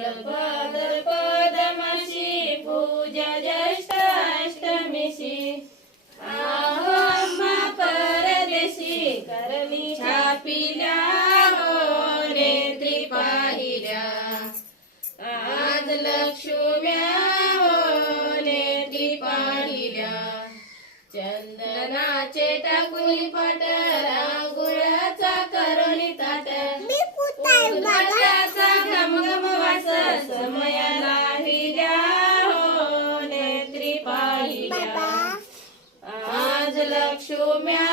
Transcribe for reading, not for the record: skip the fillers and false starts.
शुक्लपदर पदमशी पूजा ज्येष्ठ अष्टमीशी आहो अम्मा परदेशी करणी छापिल्या हो नेत्री पाहिल्या आज लक्ष्म्या हो नेत्री पाहिल्या चंदनाचे टाकुनी पाट रांगोळ्याचा करुणी ताट उदबत्त्याचा घमघम वास समयाला हिल्या हो नेत्री पाहिल्या आज लक्ष्म्या